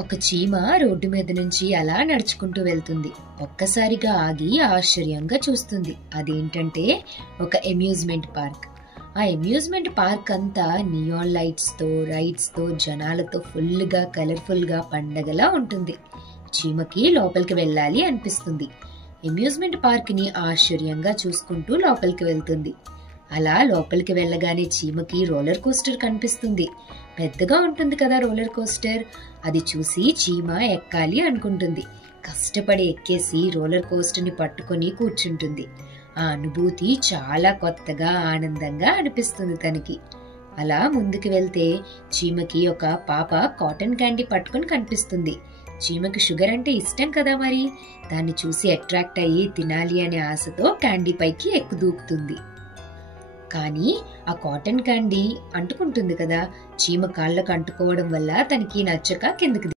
ఒక చీమ రోడ్డు మీద నుంచి అలా నడుచుకుంటూ వెళ్తుంది. ఒక్కసారిగా ఆగి ఆశ్చర్యంగా చూస్తుంది. అదేంటంటే ఒక అమ్యూజ్మెంట్ పార్క్. ఆ అమ్యూజ్మెంట్ పార్క్ అంతా నియాన్ లైట్స్ తో, రైడ్స్ తో, జనాలతో ఫుల్ గా కలర్ఫుల్ గా పండగలా ఉంటుంది. చీమకి లోపలికి వెళ్ళాలి అనిపిస్తుంది. అమ్యూజ్మెంట్ పార్క్ ని ఆశ్చర్యంగా చూసుకుంటూ లోపలికి వెళ్తుంది. అలా లోపలికి వెళ్ళగానే చీమకి రోలర్ కోస్టర్ కనిపిస్తుంది. పెద్దగా ఉంటుంది కదా రోలర్ కోస్టర్. అది చూసి చీమ ఎక్కాలి అనుకుంటుంది. కష్టపడి ఎక్కేసి రోలర్ కోస్టర్ ని పట్టుకొని కూర్చుంటుంది. ఆ అనుభూతి చాలా కొత్తగా, ఆనందంగా అనిపిస్తుంది తనకి. అలా ముందుకు వెళ్తే చీమకి ఒక పాప కాటన్ క్యాండీ పట్టుకొని కనిపిస్తుంది. చీమకి షుగర్ అంటే ఇష్టం కదా మరి. దాన్ని చూసి అట్రాక్ట్ అయ్యి తినాలి అనే ఆశతో క్యాండీ పైకి దూకుతుంది. కానీ ఆ కాటన్ క్యాండీ అంటుకుంటుంది కదా. చీమ కాళ్ళకు అంటుకోవడం వల్ల తనకి నచ్చక కిందకి